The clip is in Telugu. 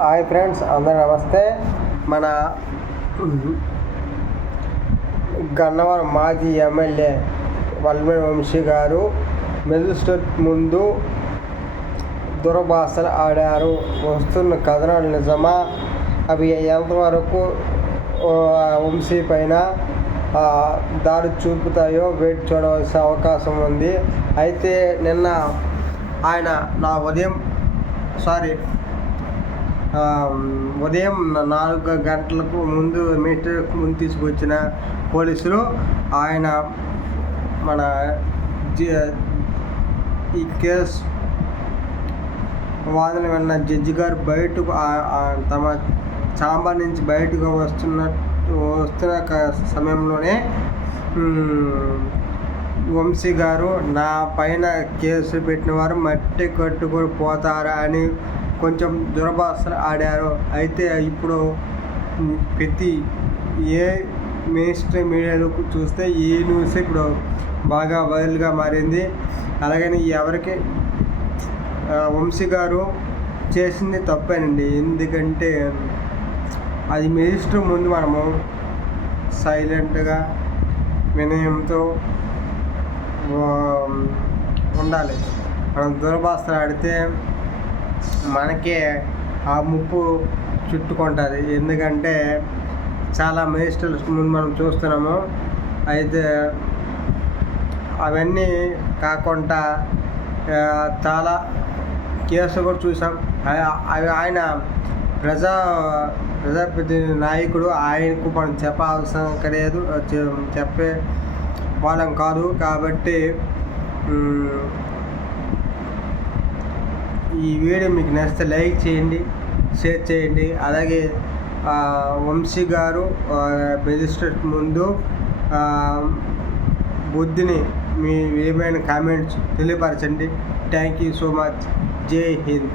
హాయ్ ఫ్రెండ్స్ అందరు నమస్తే. మన గన్నవరం మాజీ ఎమ్మెల్యే వల్మేడి వంశీ గారు మెజిస్ట్రేట్ ముందు దురభాషలు ఆడారు. వస్తున్న కథనాలు నిజమా? అవి ఎంతవరకు వంశీ పైన దారి చూపుతాయో వెయిట్ చూడవలసిన అవకాశం ఉంది. అయితే నిన్న ఆయన నా ఉదయం సారీ ఉదయం నాలుగు గంటలకు ముందు మీటర్ ముందు తీసుకొచ్చిన పోలీసులు ఆయన మన ఈ కేసు వాదన విన్న జడ్జి గారు బయటకు తమ చాంబర్ నుంచి బయటకు వస్తున్న వస్తున్న సమయంలోనే వంశీ గారు నా పైన కేసు పెట్టిన వారు మట్టి కట్టుకొని పోతారా అని కొంచెం దురభాష ఆడారు అయితే ఇప్పుడు ప్రతి ఏ మెయిన్ మీడియాలో చూస్తే ఈ న్యూస్ ఇప్పుడు బాగా వైరల్గా మారింది. అలాగని ఎవరికి వంశీ గారు చేసింది తప్పేనండి. ఎందుకంటే అది మినిస్టర్ ముందు మనము సైలెంట్గా వినయంతో ఉండాలి. మనం దురభాషలు ఆడితే మనకే ఆ ముప్పు చుట్టుకుంటుంది. ఎందుకంటే చాలా మినిస్టర్స్ ముందు మనం చూస్తున్నాము. అయితే అవన్నీ కాకుండా చాలా కేసులు కూడా చూసాం. అవి ఆయన ప్రజా ప్రజాప్రతినిధి నాయకుడు ఆయనకు మనం చెప్పాల్సిన లేదు. చెప్పే వాళ్ళం కాదు. కాబట్టి ఈ వీడియో మీకు నచ్చితే లైక్ చేయండి షేర్ చేయండి. అలాగే వంశీ గారు రిజిస్టర్ ముందు బుద్ధిని మీ ఏమైనా కామెంట్స్ తెలియపరచండి. థ్యాంక్ యూ సో మచ్ జై హింద్